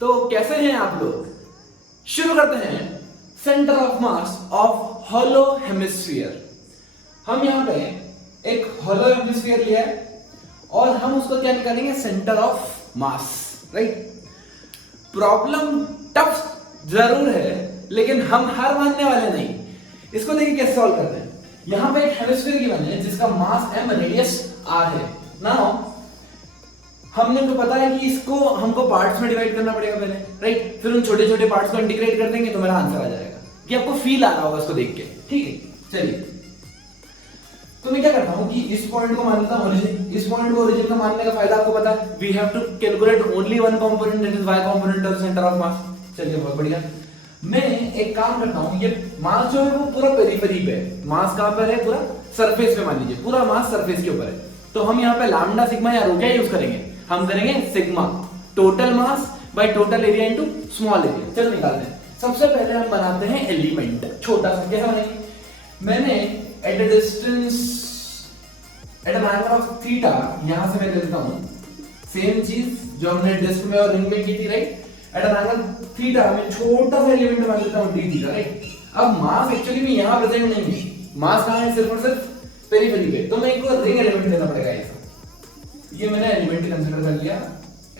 तो कैसे हैं आप लोग? शुरू करते हैं। Centre of mass of hollow hemisphere. हम यहां पे एक हॉलो हेमिस्फीयर लिया है और हम उसको क्या निकालेंगे? Centre of mass, right. Problem tough जरूर है लेकिन हम हार मानने वाले नहीं। इसको देखिए कैसे सॉल्व करते हैं। यहां पे एक हेमिस्फीयर गिवन है जिसका मास m, रेडियस r है। नाउ हमने तो पता है कि इसको हमको पार्ट्स में डिवाइड करना पड़ेगा पहले, राइट। फिर उन छोटे छोटे पार्ट्स को इंटीग्रेट कर देंगे तो मेरा आंसर आ जाएगा। कि आपको फील आ रहा होगा इसको देख के, ठीक है। चलिए, तो मैं क्या करता हूं कि इस पॉइंट को मान लेता हूं ओरिजिन। इस पॉइंट को ओरिजिन का मानने का फायदा आपको पता है, we have to calculate only one component, that is y component of centre of mass. चलिए, बहुत बढ़िया। मैं एक काम करता हूं, ये मास जो है वो पूरा पेरिफेरी पे है। मास कहां पर है? पूरा सरफेस पे। मान लीजिए पूरा मास सरफेस के ऊपर है, तो हम यहां पे लैम्डा, सिग्मा या रो क्या यूज करेंगे? हम करेंगे sigma, total mass by total area into small area. चलो निकालते हैं। सबसे पहले हम बनाते हैं एलिमेंट, छोटा सा। कैसा बनेंगे? मैंने at a distance, at an angle of theta, यहां से मैं ले लेता हूं सेम चीज जो हमने डिस्क में और रिंग में की थी, right. At an angle theta में छोटा सा एलिमेंट मान लेता हूं डी थीटा, राइट। अब मास एक्चुअली में यहां प्रेजेंट नहीं है, मास कहां है? सिर्फ और सिर्फ पेरिफेरी पे। तो मैं एक रिंग एलिमेंट लेना पड़ेगा ऐसा। ये मैंने एलिमेंट कंसीडर कर लिया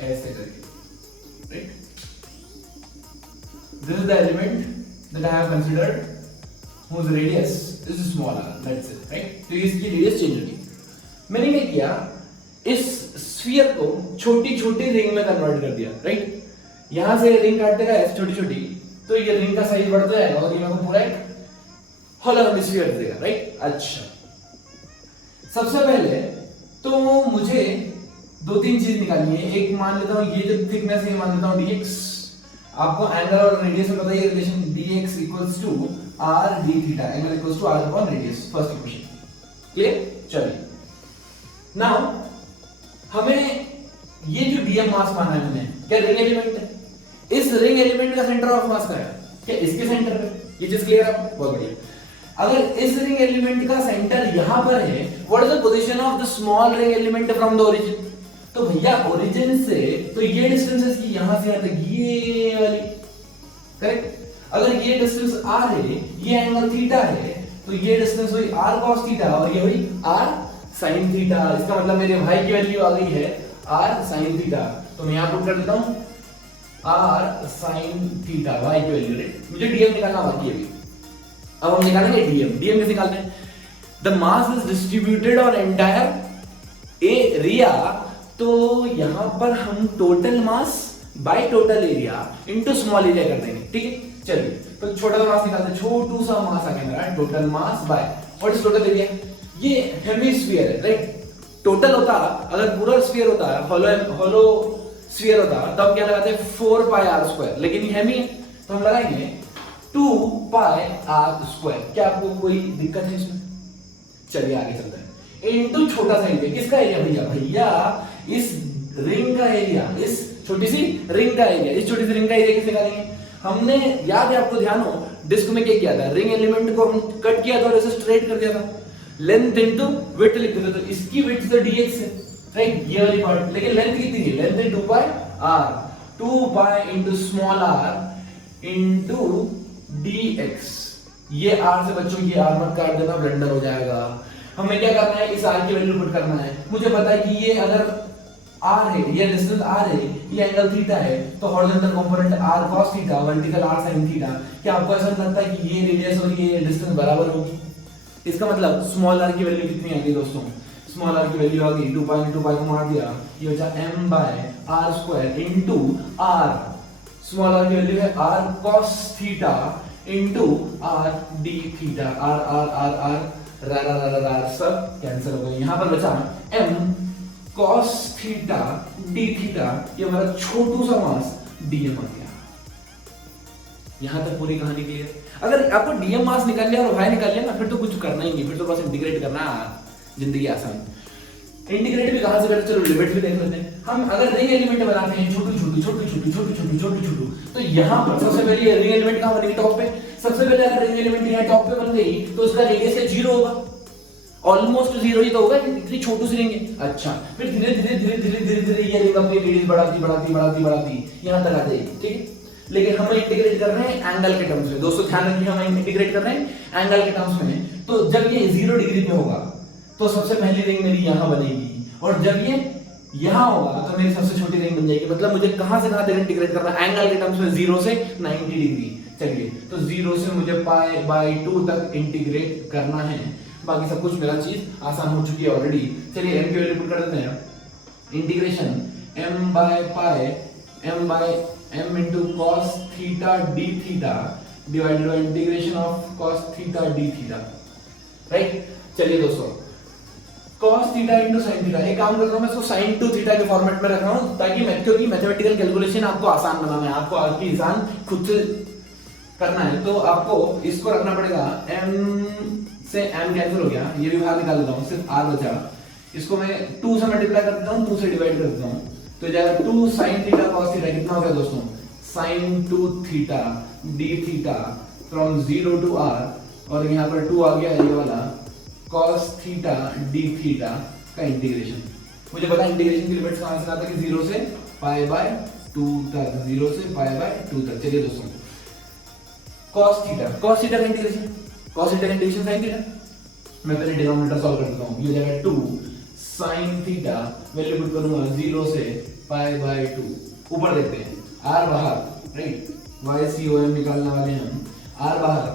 ऐसे करके, right. This is the element that I have considered whose radius is smaller, that's it, right? तो इसकी रेडियस चेंज होगी। मैंने क्या किया? इस स्फीयर को छोटी छोटी रिंग में कन्वर्ट कर दिया, राइट। यहां से रिंग काटते गए छोटी छोटी, तो ये रिंग का साइज बढ़ता जाएगा और ये मेरे को पूरा एक हॉलो हेमिस्फीयर देगा, राइट। अच्छा, सबसे पहले तो मुझे दो तीन चीज निकालनी है। एक मान लेता हूं ये जो थिकनेस है, मान लेता हूं dx। आपको एंगल और रेडियस में पता है relation, dx equals to r d theta, angle equals to r upon radius, first equation. Clear? चलिए, नाउ हमें ये जो dm मास माना है हमने, क्या रिंग एलिमेंट है? इस रिंग एलिमेंट का सेंटर ऑफ मास क्या है? क्या इसके सेंटर पे? ये चीज क्लियर है आपको? बहुत बढ़िया। अगर इस रिंग एलिमेंट का सेंटर यहां पर है, what is the position of the small ring element from the origin? तो भैया ओरिजिन से तो ये डिस्टेंस है इसकी, यहां से यहां तक ये वाली, करेक्ट। अगर ये डिस्टेंस r है, ये एंगल थीटा है, तो ये डिस्टेंस हुई r cos थीटा और ये हुई r sin थीटा। इसका मतलब मेरे भाई की वैल्यू आ गई है r sin थीटा। तो मैं यहां पुट कर देता हूं r sin थीटा, y की वैल्यू, राइट। मुझे dm निकालना बाकी है अभी। अब हम निकालेंगे dm कैसे निकालते हैं? The mass is distributed on entire area. तो यहां पर हम total mass by total area into small area कर देंगे, ठीक है। चलिए, तो छोटा सा मास निकालते हैं। छोटू सा मास आ गया मेरा, total mass by what is total area? ये हेमिस्फीयर है, राइट। टोटल होता, अगर पूरा स्फीयर होता है, हॉलो स्फीयर होता, तब क्या लगाते हैं? 4 पाई r स्क्वायर। लेकिन ये हेमी है तो हम लगाएंगे 2 पाई r स्क्वायर। क्या आपको कोई दिक्कत है इसमें? चलिए आगे चलते हैं। इनटू छोटा सा एरिया, किसका एरिया भैया? भैया इस रिंग का एरिया, इस छोटी सी रिंग का एरिया। इस छोटी सी रिंग का एरिया किसे निकालेंगे? हमने, याद है आपको, ध्यान हो, डिस्क में क्या किया था? रिंग एलिमेंट को हम कट किया था और ऐसे स्ट्रेट कर दिया था, लेंथ इनटू विड्थ लिख देते। तो इसकी विड्थ तो dx है, राइट, ये वाली पार्ट। लेकिन लेंथ कितनी है? लेंथ है 2 पाई r, 2 पाई into small r into dx। ये r से बच्चों ये r मत काट देना, ब्लेंडर हो जाएगा। हमें क्या करना है? इस r की वैल्यू पुट करना है। मुझे पता है कि ये अगर r है, ये डिस्टेंस r है, ये एंगल थीटा है, तो horizontal component r cos theta, vertical r sin theta. क्या आपको ऐसा लगता है कि ये रेडियस और ये डिस्टेंस बराबर होगी? इसका मतलब स्मॉल r की वैल्यू कितनी आ गई दोस्तों? स्मॉल r की वैल्यू आ गई 2 पाई को मार दिया, ये हो जाए m by r square into r। Small r की वैल्यू है r cos theta into r d theta. r सब कैंसिल हो गए। यहां पर बचा m cos theta d theta, ये हमारा छोटू सा मास dm आ गया। यहां तक पूरी कहानी क्लियर? अगर आपको dm मास निकाल लिया और y निकाल लिया ना, फिर तो कुछ करना ही नहीं, फिर तो बस इंटीग्रेट करना, जिंदगी आसान। इंटीग्रेट भी कहां से करें? चलो लिमिट भी देख लेते हैं। हम अगर रिंग एलिमेंट बनाते हैं छोटू, तो यहां पर सबसे पहले ये रिंग एलिमेंट कहां बनेगी? टॉप पे। सबसे पहले अगर रिंग एलिमेंट यहां टॉप पे बन गई तो उसका रेडियस 0 होगा। ऑलमोस्ट जीरो ही तो होगा, इतनी छोटी सी रिंग है। अच्छा, फिर धीरे धीरे धीरे धीरे धीरे धीरे ये रिंग अपनी रेडियस बढ़ाती बढ़ाती बढ़ाती बढ़ाती यहाँ तक आ जाएगी, ठीक है। लेकिन हम इंटीग्रेट कर रहे हैं एंगल के टर्म्स में। दोस्तों ध्यान रखिए, हम इंटीग्रेट कर रहे हैं एंगल के टर्म्स में। तो जब ये 0 डिग्री पे होगा तो सबसे पहली रिंग मेरी यहाँ बनेगी, और जब ये यहाँ होगा तो मेरी सबसे छोटी रिंग बन जाएगी। मतलब मुझे कहां से कहां तक इंटीग्रेट करना है, एंगल के टर्म्स में 0 से 90 डिग्री। चलिए, तो 0 से मुझे π/2 तक इंटीग्रेट करना है। बाकी सब कुछ मेरा चीज आसान हो चुकी है ऑलरेडी। चलिए m की वैल्यू पुट कर देते हैं। Integration m into cos theta d theta divided by integration of cos theta d theta, right. चलिए दोस्तों, cos theta into sin theta, एक काम कर रहा हूं मैं इसको sin to थीटा के फॉर्मेट में रख रहा हूं, ताकि क्योंकि मैथमेटिकल कैलकुलेशन आपको आसान बनाना है, आपको आपकी आसान खुद से करना है। तो आपको इसको रखना पड़ेगा, m से m कैंसिल हो गया, ये भी बाहर निकाल देता हूं, सिर्फ r बचा। इसको मैं 2 से मल्टीप्लाई कर देता हूं, 2 से डिवाइड कर देता हूं, तो जाएगा 2 sin थीटा cos थीटा। कितना हो गया दोस्तों, sin 2 theta d theta from 0 to r, और यहाँ पर 2 आ गया ये वाला cos थीटा d थीटा का इंटीग्रेशन। मुझे पता है इंटीग्रेशन की लिमिट्स कहां से आता है कि 0 से π/2 तक, 0 से π/2 तक। चलिए दोस्तों, cos थीटा का इंटीग्रेशन, cos थीटा का इंटीग्रेशन sin थीटा। मैं पहले डिनोमिनेटर सॉल्व कर देता हूं, ये हो जाएगा 2 sin थीटा, वैल्यू पुट करूंगा 0 से π/2। ऊपर देखते हैं, r बाहर, राइट, YCOM निकालने वाले हैं हम, r बाहर,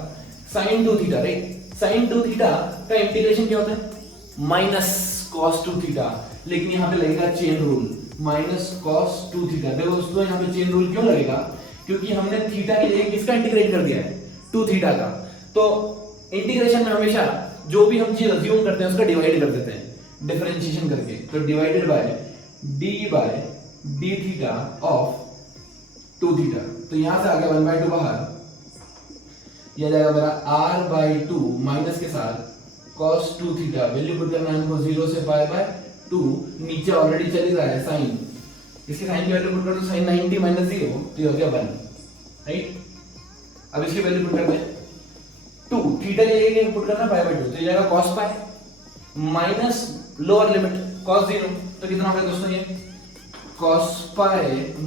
sin 2 theta, right. sin 2 theta का इंटीग्रेशन क्या होता है, माइनस cos 2 थीटा। लेकिन यहाँ पे लगेगा chain rule, minus cos 2 theta. देखो दोस्तों, यहाँ पे चेन रूल क्यों लगेगा, क्योंकि हमने थीटा के लिए किसका इंटीग्रेट कर दिया है, 2 थीटा का। तो इंटीग्रेशन में हमेशा जो भी हम चीज अज्यूम करते हैं उसका डिवाइड कर देते हैं डिफरेंशिएशन करके। तो divided by d theta of 2 theta. तो यहां से आ गया 1/2 बाहर, यह जाएगा मेरा r/2 माइनस के साथ cos 2 थीटा। वैल्यू पुट करना है हमको 0 से π/2। नीचे ऑलरेडी चल रहा है साइन, इसके साइन की वैल्यू पुट कर दो, sin 90 माइनस 0, तो ये हो गया 1, राइट। अब इसकी वैल्यू पुट करते हैं, 2 थीटा ये पुट करना π/2, तो ये जाएगा cos π minus lower limit cos 0। तो कितना हो गया दोस्तों, ये cos π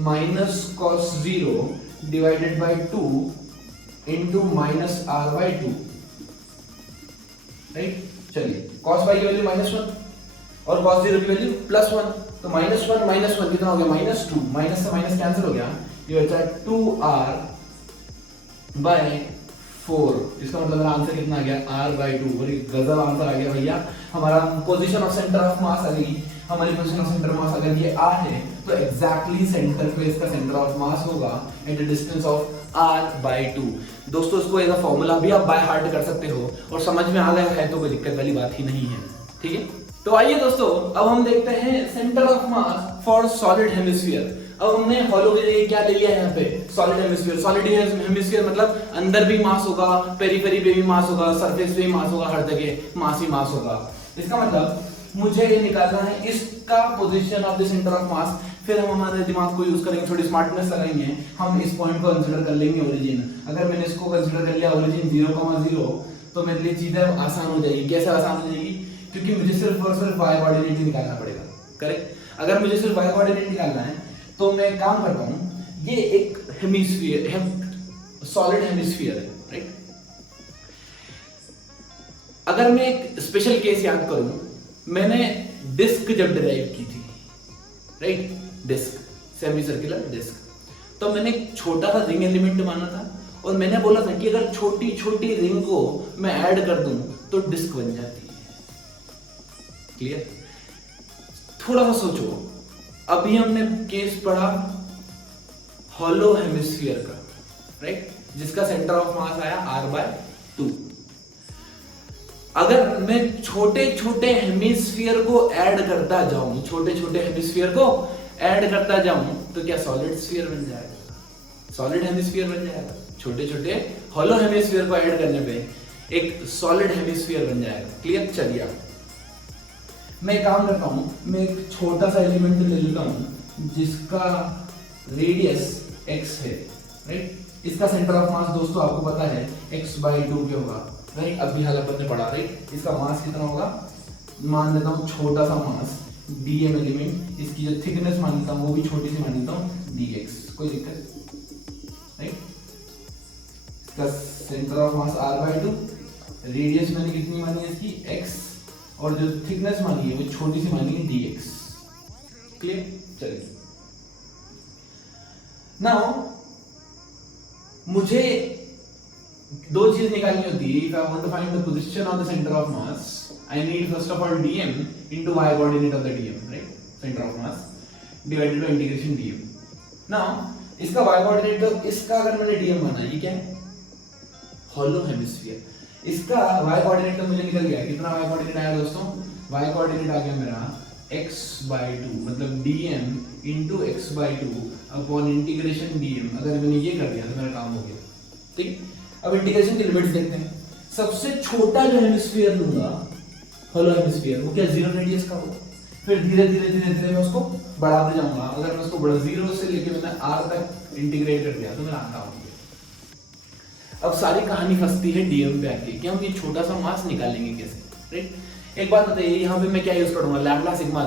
minus cos 0 divided by 2 into minus r/2, right. चलिए, cos π की वैल्यू -1 और cos 0 की वैल्यू +1, तो -1 कितना हो गया, -2, माइनस से माइनस कैंसिल हो गया, ये बचा 2r/4। इसका मतलब मेरा आंसर कितना आ गया, r/2। और गजब आंसर आ गया भैया। हमारा position of centre of mass आ गई, हमारी पोजीशन ऑफ सेंटर मास अगर ये r है तो एग्जैक्टली सेंटर पे इसका सेंटर ऑफ मास होगा eight a distance of r/2। दोस्तों, इसको एज अ फार्मूला भी आप बाय हार्ट कर सकते हो, और समझ में आ गया है तो कोई दिक्कत वाली बात ही नहीं है, ठीक है। तो आइए दोस्तों, अब हम देखते हैं centre of mass for solid hemisphere. अब हमने हॉलो के लिए क्या ले लिया है यहाँ पे, सॉलिड हेमिस्फीयर। सॉलिड हेमिस्फीयर मतलब अंदर भी मास होगा, पेरिफेरी पे भी मास होगा, सरफेस पे भी मास होगा, हर जगह मास ही मास होगा। इसका मतलब मुझे ये निकालना है इसका position of the centre of मास। फिर हम हमारे दिमाग को यूज करेंगे, थोड़ी स्मार्टनेस लगाएंगे, हम इस पॉइंट को कंसीडर कर लेंगे ओरिजिन। अगर मैंने इसको कंसीडर कर लिया ओरिजिन 0,0, तो मेरे लिए चीजें आसान हो जाएगी। कैसे आसान हो जाएगी, क्योंकि मुझे सिर्फ और सिर्फ y कोऑर्डिनेट निकालना पड़ेगा, करेक्ट। अगर मुझे सिर्फ y कोऑर्डिनेट निकालना है तो मैं काम करता हूं, ये एक हेमिस्फीयर है, सॉलिड हेमिस्फीयर है, राइट। अगर मैं एक स्पेशल केस याद करूं, मैंने डिस्क जब डिराइव की थी, right, disc, semi circular disc, तो मैंने एक छोटा सा रिंग एलिमेंट माना था, और मैंने बोला था कि अगर छोटी छोटी रिंग को मैं ऐड कर दूं तो डिस्क बन जाती है। क्लियर। थोड़ा सा सोचो, अभी हमने केस पढ़ा हॉलो हेमिस्फीयर का, राइट, जिसका सेंटर ऑफ मास आया r/2। अगर मैं छोटे छोटे हेमिस्फीयर को ऐड करता जाऊं, छोटे छोटे हेमिस्फीयर को ऐड करता जाऊं, तो क्या सॉलिड स्फीयर बन जाएगा, सॉलिड हेमिस्फीयर बन जाएगा। छोटे छोटे हॉलो हेमिस्फीयर को ऐड करने पे एक सॉलिड हेमिस्फीयर बन जाएगा। क्लियर। चलिए, मैं काम करता हूं, मैं एक छोटा सा एलिमेंट ले लेता हूं जिसका रेडियस x है, राइट। इसका सेंटर ऑफ मास दोस्तों आपको पता है x/2 पे होगा, राइट। अभी हाल अपन ने पढ़ा, राइट। इसका मास कितना होगा, मान लेता हूँ छोटा सा मास dm एलिमेंट, इसकी जो थिकनेस मान लेता हूँ वो भी छोटी सी मान लेता हूँ dx, कोई दिक्कत राइट। इसका centre of mass r/2, radius मैंने कितनी मानी है इसकी x, और जो थिकनेस मानी है वो छोटी सी मानी है dx। क्लियर? चलिए नाउ मुझे दो चीज निकालनी होती है। If I want to find the position of the centre of mass, I need first of all dm into y coordinate of the dm, right? Centre of mass divided by integration dm। Now इसका y coordinate, तो इसका अगर मैंने dm माना, ये क्या है? Hollow hemisphere. इसका y कोऑर्डिनेट तो मुझे निकल गया, कितना y कोऑर्डिनेट आया दोस्तों? y कोऑर्डिनेट आ गया मेरा x/2, मतलब dm into x/2 upon integration dm। अगर मैंने ये कर दिया तो मेरा काम हो गया, ठीक। अब इंटीग्रेशन की लिमिट्स देखते हैं। सबसे छोटा जो हेमिस्फीयर लूंगा, हॉलो हेमिस्फीयर, वो क्या 0 रेडियस का होगा। फिर धीरे धीरे धीरे धीरे मैं उसको बढ़ाते जाऊंगा। अगर मैं उसको बड़ा 0 से लेके मैंने r तक इंटीग्रेट कर दिया तो मेरा आंसर हो गया। अब सारी कहानी फंसती है डीएम पे आके कि हम ये छोटा सा मास निकालेंगे कैसे, राइट। एक बात बताइए, यहाँ पे मैं क्या यूज करूंगा? लैम्डा सिग्मा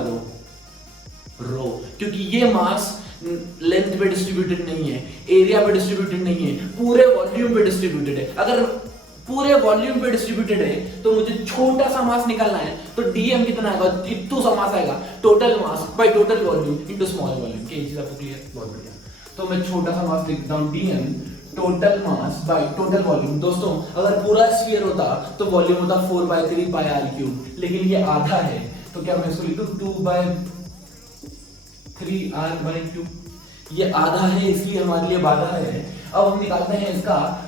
रो, क्योंकि ये मास लेंथ पे डिस्ट्रीब्यूटेड नहीं है, एरिया पे डिस्ट्रीब्यूटेड नहीं है, पूरे वॉल्यूम पे डिस्ट्रीब्यूटेड है। अगर पूरे वॉल्यूम पे डिस्ट्रीब्यूटेड है तो मुझे छोटा सा मास निकालना है, तो डीएम कितना आएगा? इतना सा मास आएगा, total mass by total volume into small volume. क्या ये चीज आपको क्लियर? बहुत बढ़िया। तो मैं छोटा सा मास लिखता हूं DM total mass by total volume. दोस्तों अगर पूरा स्फीयर होता तो वॉल्यूम होता 4/3 पाई r³, लेकिन ये आधा है तो क्या मैं इसको लिख दूं 2/3 r/3। ये आधा है इसलिए हमारे लिए बाधा है। अब हम निकालते हैं इसका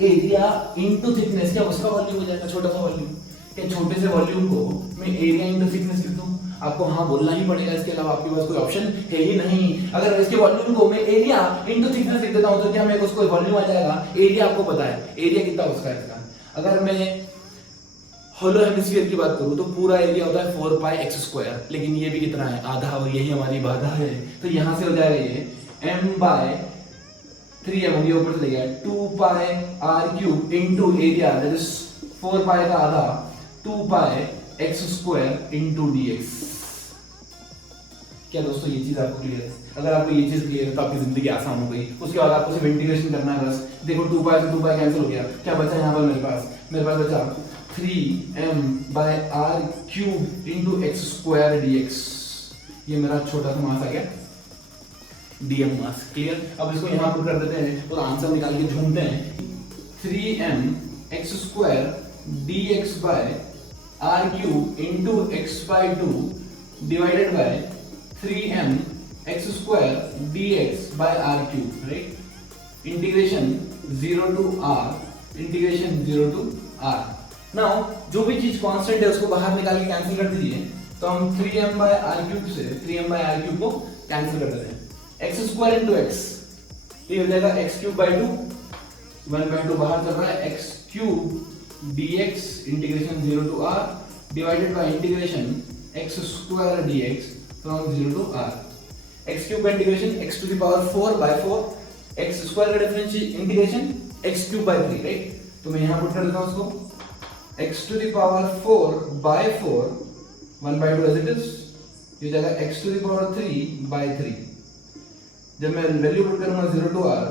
एरिया इनटू थिकनेस। क्या उसका वॉल्यूम हो जाएगा? छोटा सा वॉल्यूम। क्या छोटे से वॉल्यूम को मैं एरिया इनटू थिकनेस लिख दूं? आपको हाँ बोलना ही पड़ेगा, इसके अलावा आपके पास कोई ऑप्शन है ही नहीं। अगर इसके वॉल्यूम को मैं एरिया इनटू थिकनेस लिख देता हूं तो क्या मेरे को उसको वॉल्यूम आ जाएगा? एरिया आपको पता है, एरिया कितना उसका है इसका। अगर मैं हॉलो हेमिस्फीयर की बात करूं तो पूरा एरिया होता है 4πx², लेकिन ये भी कितना है? आधा, और यही हमारी बाधा है। तो यहां से हो जाएगा ये m/3m, ये ऊपर चले गया 2πr³ into area that is 4π का आधा 2πx² इनटू dx। क्या दोस्तों ये चीज आपको क्लियर है? अगर आपको ये चीज क्लियर है तो आपकी जिंदगी आसान हो गई। उसके बाद आपको सिर्फ इंटीग्रेशन करना है बस। देखो 2π से 2π कैंसिल हो गया, क्या बचा यहाँ पर मेरे पास बचा 3m/r³ इनटू x² dx। ये मेरा छोटा सा मास आ गया डीएम मास। क्लियर? अब इसको यहाँ पुट कर देते हैं और आंसर निकाल के ढूंढते हैं। 3mx² dx/r³ into x/2 divided by 3mx² dx/r³, right. Integration 0 to r। Now जो भी चीज कांस्टेंट है उसको बाहर निकाल के कैंसिल कर दीजिए। तो हम 3m/r³ से 3m/r³ को कैंसिल कर देते हैं। x² into x, ये हो जाएगा x³/2, 1/2 बाहर चल रहा है, x³ dx integration 0 to r divided by integration x² dx from 0 to r। x³ का इंटीग्रेशन x⁴/4, x² का डिफरेंशियल इंटीग्रेशन x³/3, राइट। तो मैं यहां पुट कर देता हूं उसको x⁴/4, 1/2 एज इट इज, ये हो जाएगा x⁴/3/3। जब मैं वैल्यू पुट करूंगा 0 to r,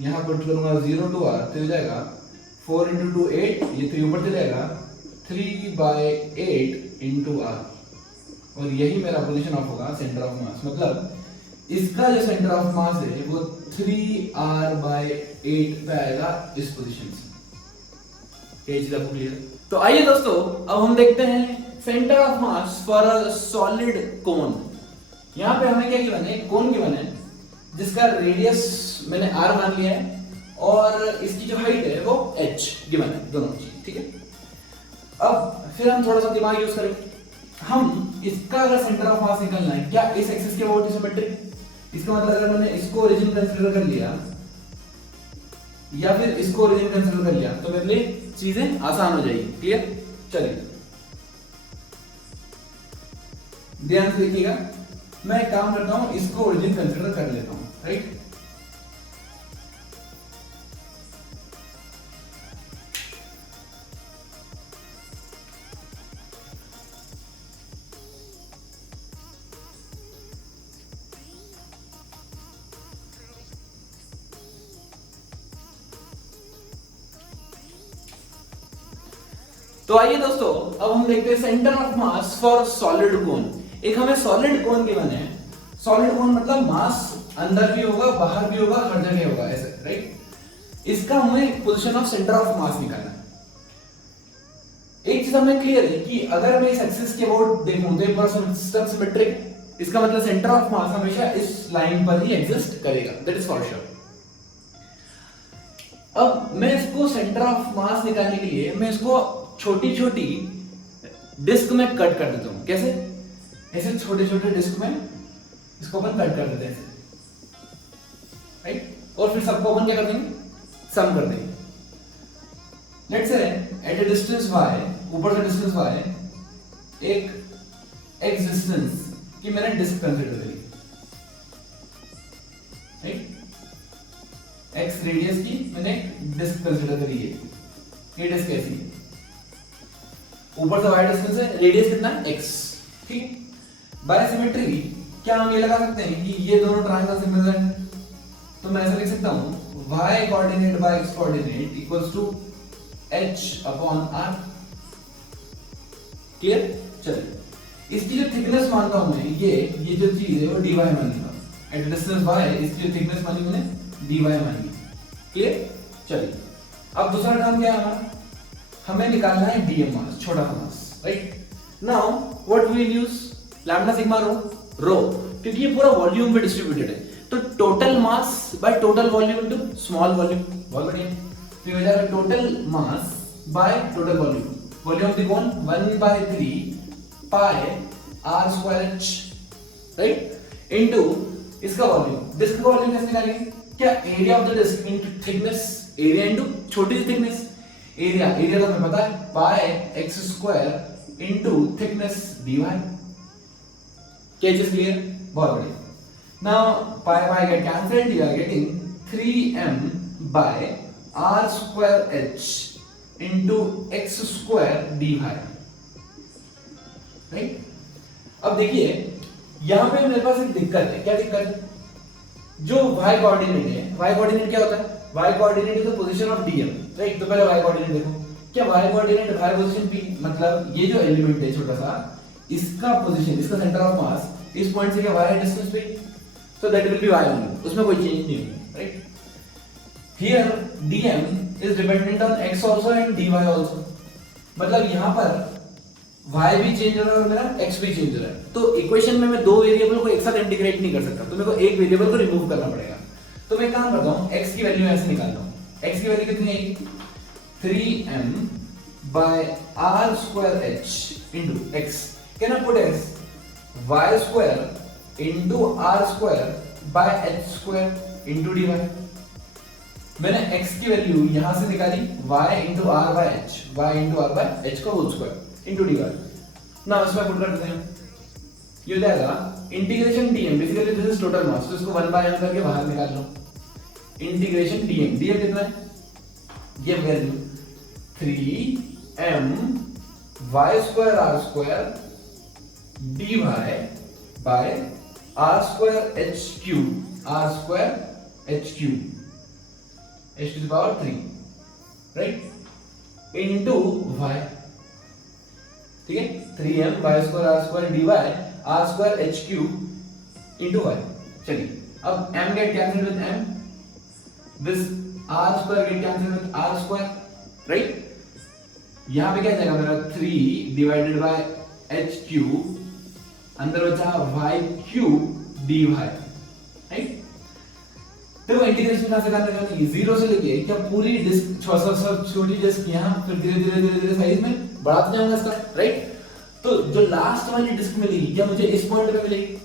यहां पुट करूंगा 0 to r, तो हो जाएगा 4 into 2 8, ये 3 ऊपर चले जाएगा 3/8 into r, और यही मेरा पोजीशन ऑफ होगा सेंटर ऑफ मास। मतलब इसका जो सेंटर ऑफ मास है वो 3r/8 पे आएगा इस पोजीशन से। ये चीज आपको क्लियर? तो आइए दोस्तों अब हम देखते हैं centre of mass for a solid कोन। यहां पे हमें क्या गिवन है? कोन गिवन है जिसका रेडियस मैंने r मान लिया है और इसकी जो हाइट है वो h गिवन है, दोनों चीज, ठीक है। अब फिर हम थोड़ा सा दिमाग यूज करें। हम इसका अगर सेंटर ऑफ मास निकालना है, क्या इस एक्सिस के अबाउट सिमेट्रिक? इसका मतलब अगर मैंने इसको ओरिजिन कंसीडर कर लिया या फिर इसको ओरिजिन कंसीडर कर लिया तो मेरे लिए चीजें आसान हो जाएगी। क्लियर? चलिए ध्यान से देखिएगा, मैं एक काम करता हूं, इसको ओरिजिन कंसीडर कर लेता हूं, राइट। तो आइए दोस्तों, अब हम देखते हैं centre of mass for solid कोन। एक हमें सॉलिड कोन गिवन है। सॉलिड कोन मतलब मास अंदर भी होगा, बाहर भी होगा, हर जगह होगा, ऐसे, राइट। इसका हमें पोजीशन ऑफ सेंटर ऑफ मास निकालना है। एक चीज हमें क्लियर है कि अगर मैं इस एक्सिस के अबाउट देखूं तो ये पूरा सिस्टम सिमेट्रिक है। इसका मतलब सेंटर ऑफ मास हमेशा इस लाइन पर ही एग्जिस्ट करेगा, दैट इज फॉर श्योर। अब मैं इसको सेंटर ऑफ मास निकालने के लिए मैं इसको छोटी छोटी डिस्क में कट कर देता हूं। कैसे? ऐसे छोटे छोटे डिस्क में इसको अपन कट कर देते हैं, राइट। और फिर सबको अपन क्या कर देंगे? सम कर देंगे। Let's say eight a distance y, ऊपर से डिस्टेंस y, एक x डिस्टेंस की मैंने डिस्क कंसीडर करी, राइट। x रेडियस की मैंने डिस्क कंसीडर करी है। ये डिस्क कैसी है? ऊपर से y डिस्टेंस है, रेडियस कितना है? x, ठीक। बाय सिमेट्री क्या हम ये लगा सकते हैं कि ये दोनों ट्रायंगल सिमिलर हैं? तो मैं ऐसा लिख सकता हूं y coordinate by x coordinate equals to h upon r। Clear? चलिए, इसकी जो थिकनेस मानता हूं मैं, ये जो चीज है वो dy मानूंगा। एट डिस्टेंस y इसकी जो थिकनेस मानी मैंने dy मानी। क्लियर? चलिए, अब दूसरा काम क्या है हमारा? हमें निकालना है dm मास, छोटा mass, right. Now what we will use? Lambda sigma rho, क्योंकि ये पूरा वॉल्यूम पे डिस्ट्रीब्यूटेड है। तो total mass by total volume into small volume. बहुत बढ़िया। तो हो जाएगा total mass by total volume. Volume of the cone 1/3 pi r square h, right, into इसका वॉल्यूम। डिस्क का वॉल्यूम कैसे निकालेंगे? क्या? Area of the disc into thickness, area into छोटी सी थिकनेस। एरिया तो हमें पता है pi x square into thickness dy। क्या चीज क्लियर? बहुत बढ़िया। Now pi get cancelled, you are getting 3m by r square h into x square dy, right. अब देखिए यहां पे मेरे पास एक दिक्कत है। क्या दिक्कत है? जो y कोऑर्डिनेट है, y कोऑर्डिनेट क्या होता है? y coordinate is the position of dm, right. तो पहले y कोऑर्डिनेट देखो। क्या y coordinate y position p, मतलब ये जो एलिमेंट है छोटा सा, इसका पोजीशन, इसका सेंटर ऑफ मास इस पॉइंट से क्या y है डिस्टेंस पे, so that will be y only, उसमें कोई चेंज नहीं होगा, right. Here dm is dependent on x also and dy also, मतलब यहाँ पर y भी चेंज हो रहा है और मेरा x भी चेंज हो रहा है। तो इक्वेशन में मैं दो वेरिएबल को एक साथ इंटीग्रेट नहीं कर सकता, तो मेरे को एक वेरिएबल को रिमूव करना पड़ेगा। तो मैं काम करता हूँ, x की वैल्यू ऐसे निकालता हूँ। x की वैल्यू कितनी आएगी? 3m by r square h into x, can I put as y square into r square by h square into dy। मैंने x की वैल्यू यहां से निकाली, y into r by h, y into r by h का whole square into dy। ना इसमें put कर देते हैं, ये हो जाएगा integration dm, basically this is total mass, तो इसको 1/m करके बाहर निकाल लो। इंटीग्रेशन dm, dm कितना है? ये value 3m y square r square dy by r square h cube, r square h cube, h to the power 3, right, into y, ठीक है। 3m y square r square dy r square h cube into y। चलिए, अब m get cancelled with m, this r square get cancelled with r square, right। यहाँ पे क्या जाएगा मेरा 3 divided by h cube, अंदर बचा y cube dy, राइट। देखो इंटीग्रेशन कहां से करने का नहीं, जीरो से लेके क्या पूरी डिस्क छोटी डिस्क यहाँ, फिर धीरे धीरे धीरे धीरे साइज में बढ़ाते जाऊंगा इसका, राइट। तो जो लास्ट वाली डिस्क मिलेगी क्या मुझे इस पॉइंट पे मिलेगी?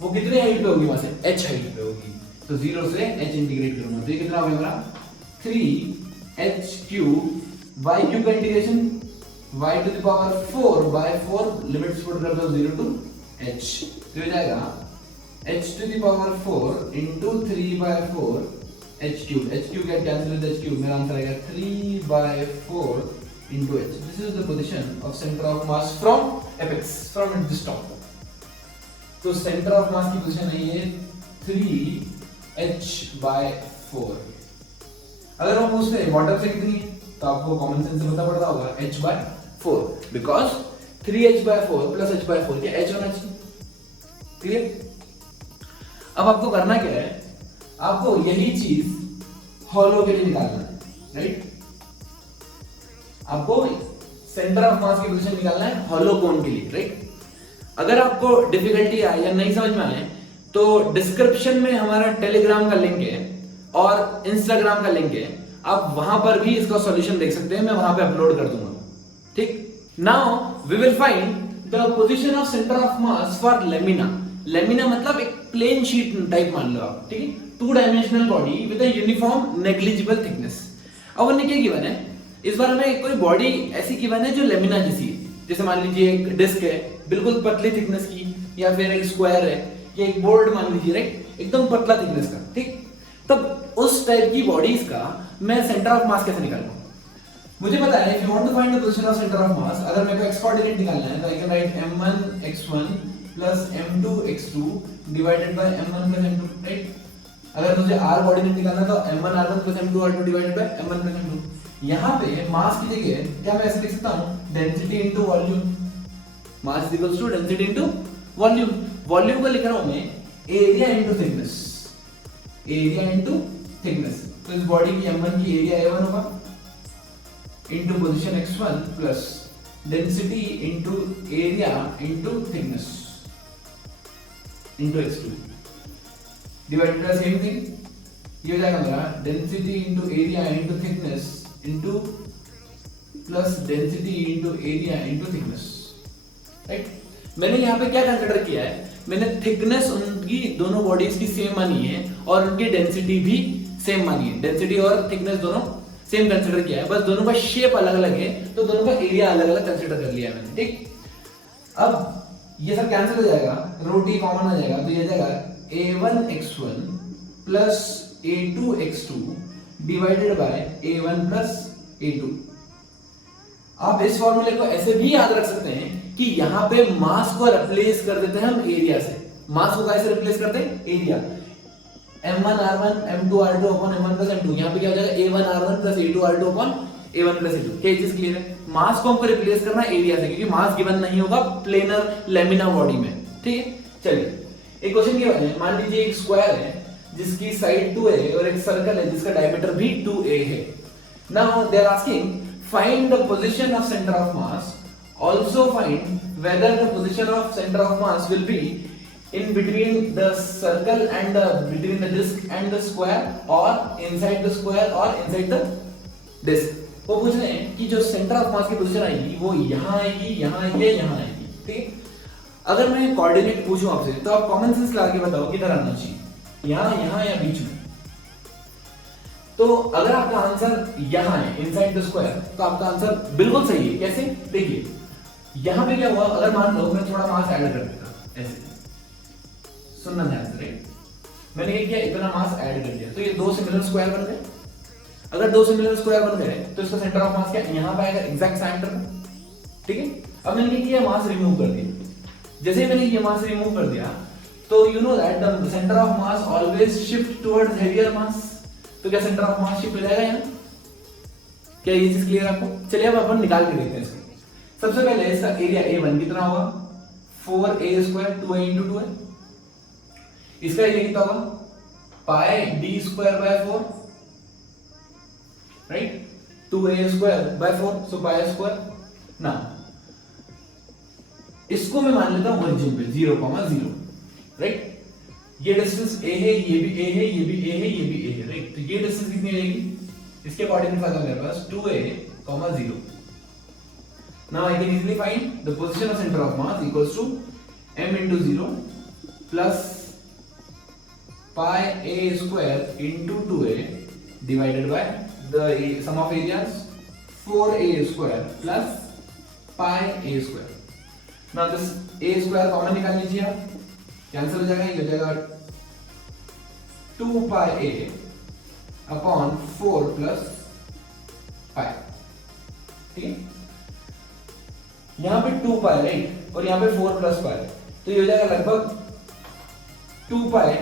वो कितने हाइट पे होगी? वहां से h हाइट पे होगी। तो जीरो से h इंटीग्रेट करूंगा, तो ये कितना होगा मेरा 3h क्यूब, y क्यूब का integration y to the power 4 by 4, limits put कर दो 0 to h, तो हो जाएगा h to the power 4 into 3 by 4 h cube get cancelled with h cube, मेरा आंसर आएगा 3 by 4 into h। This is the position of center of mass from apex, from this top। तो center of mass की position है ये 3h by 4। अगर हम पूछते हैं बॉटम से कितनी है, तो आपको कॉमन सेंस से पता पड़ता होगा h by 4 because 3h/4 plus h/4 क्या h होना चाहिए। क्लियर? अब आपको करना क्या है, आपको यही चीज हॉलो के लिए निकालना है, राइट? आपको सेंटर ऑफ मास की पोजीशन निकालना है हॉलो कोन के लिए, राइट? अगर आपको डिफिकल्टी आए या नहीं समझ में आए तो डिस्क्रिप्शन में हमारा टेलीग्राम का लिंक है और इंस्टाग्राम का लिंक है, आप वहां पर भी इसका सॉल्यूशन देख सकते हैं, मैं वहां पे अपलोड कर दूंगा। ठीक, now we will find the position of centre of mass for lamina. Lamina मतलब एक प्लेन शीट टाइप मान लो आप, ठीक है, 2 dimensional body with a uniform negligible thickness. अब हमने क्या गिवन है, इस बार हमें कोई बॉडी ऐसी गिवन है जो लेमिना जैसी है, जैसे मान लीजिए एक डिस्क है बिल्कुल पतली थिकनेस की, या फिर एक स्क्वायर है, या एक बोर्ड मान लीजिए, राइट, एकदम पतला थिकनेस का। ठीक, तब उस टाइप की बॉडीज का मैं सेंटर ऑफ मास कैसे निकालूंगा? मुझे पता है if you want to find the position of centre of mass, अगर मेरे को x कोऑर्डिनेट निकालना है तो I can write m1 x1 plus m2 x2 divided by m1 plus m2, right? अगर मुझे r कोऑर्डिनेट निकालना है तो m1 r1 plus m2 r2 divided by m1 plus m2। यहां पे मास की जगह क्या मैं ऐसे लिख सकता हूं, density into volume. Mass is equals to density into volume. Volume को लिख रहा हूं मैं area into thickness, area into thickness. तो इस बॉडी की m1 की एरिया a1 होगा into position x1 plus density into area into thickness into x2 divided by same thing, ये हो जाएगा मेरा density into area into thickness into plus density into area into thickness, right? मैंने यहाँ पे क्या कंसीडर किया है, मैंने थिकनेस उनकी दोनों बॉडीज की सेम मानी है और उनकी डेंसिटी भी सेम मानी है। डेंसिटी और थिकनेस दोनों सेम कंसीडर किया है, बस दोनों का शेप अलग अलग है तो दोनों का एरिया अलग अलग कंसीडर कर लिया है मैंने। ठीक, अब ये सब कैंसिल हो जाएगा, रोटी कॉमन आ जाएगा, तो ये जाएगा a1x1 plus a2x2 divided by a1 plus a2। आप इस फॉर्मूले को ऐसे भी याद रख सकते हैं कि यहाँ पे मास को रिप्लेस कर देते हैं हम एरिया से। मास को कैसे रिप्लेस करते हैं, area. m1 r1 m2 r2 upon m1 plus m2, यहाँ पे क्या हो जाएगा a1 r1 plus a2 r2 upon a1 plus a2। क्या चीज क्लियर है? मास को हमको रिप्लेस करना है एरिया से, क्योंकि मास गिवन नहीं होगा प्लेनर लेमिना बॉडी में। ठीक है, चलिए एक क्वेश्चन गिवन है, मान लीजिए एक स्क्वायर है जिसकी साइड 2a और एक सर्कल है जिसका डायमीटर भी 2a है। Now they are asking find the position of centre of mass, also find whether the position of center of mass will be in between the circle and between the disc and the square or inside the square or inside the disc। वो पूछ रहे हैं कि जो centre of मास की position आएगी वो यहाँ आएगी, यहाँ आएगी, यहाँ आएगी। ठीक है, अगर मैं कोऑर्डिनेट पूछूं आपसे तो आप कॉमन सेंस लगा के बताओ किधर आना चाहिए, यहाँ, यहाँ या बीच में? तो अगर आपका आंसर यहाँ है इनसाइड द स्क्वायर, तो आपका आंसर बिल्कुल सही है। कैसे? देखिए यहां पे क्या हुआ, अगर मान लो मैं थोड़ा मास ऐड कर देता, ऐसे सुनना ध्यान से, राइट? मैंने ये किया, इतना मास ऐड कर दिया तो ये 2 सिमिलर स्क्वायर बन गए। अगर 2 सिमिलर स्क्वायर बन गए तो इसका सेंटर ऑफ मास क्या यहां पे आएगा, एग्जैक्ट सेंटर में। ठीक है, अब मैंने क्या किया, मास रिमूव कर दिया। जैसे ही मैंने ये मास रिमूव कर दिया तो you know that the centre of mass always shift towards heavier mass. तो क्या सेंटर ऑफ मास शिफ्ट हो जाएगा यहाँ? क्या ये चीज क्लियर आपको? चलिए अब अपन निकाल के देखते हैं इसको। सबसे पहले इसका एरिया a1 कितना होगा, 4a स्क्वायर 2a इंटू 2 है। इसका एरिया कितना होगा, पाई d square by 4, right? 2a square by 4, so pi square. ना इसको मैं मान लेता हूं ओरिजिन पे 0,0, राइट? ये डिस्टेंस a है, ये भी a है, ये भी a है, ये भी a है, राइट? तो ये डिस्टेंस कितनी रहेगी, इसके कोऑर्डिनेट आ गया मेरे पास 2a, 0। Now I can easily find the position of center of mass equals to m into 0 plus pi a square into 2a divided by the sum of areas 4a square plus pi a square। Now this a square common निकाल लीजिए आप, cancel हो जाएगा, ये हो जाएगा 2 pi a upon 4 plus pi। ठीक है, यहाँ पे 2 पाई, राइट, और यहाँ पे 4 प्लस पाई, तो ये हो जाएगा लगभग 2 पाई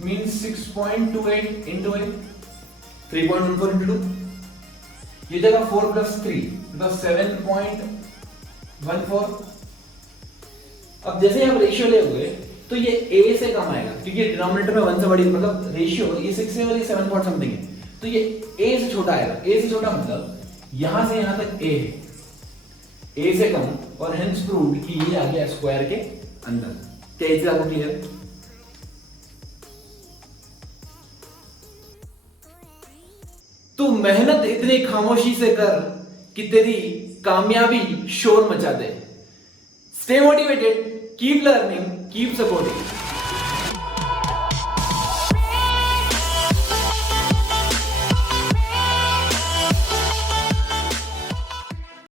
मींस 6.28 into 8, 3.14 into 2। ये जगह 4 + 3 मतलब 7.14। अब जैसे आप रेशियो ले हुए तो ये a से कम आएगा क्योंकि डिनोमिनेटर में 1 से बड़ी, मतलब रेशियो ये 6 है और ये 7 पॉइंट समथिंग है, तो ये a से छोटा आएगा। a से छोटा मतलब यहां से यहां तक a है, a से कम, और हेंस प्रूव्ड कि ये आ गया स्क्वायर के अंदर। क्या ये चीज आपको क्लियर? तू मेहनत इतनी खामोशी से कर कि तेरी कामयाबी शोर मचा दे। Stay motivated, keep learning, keep supporting.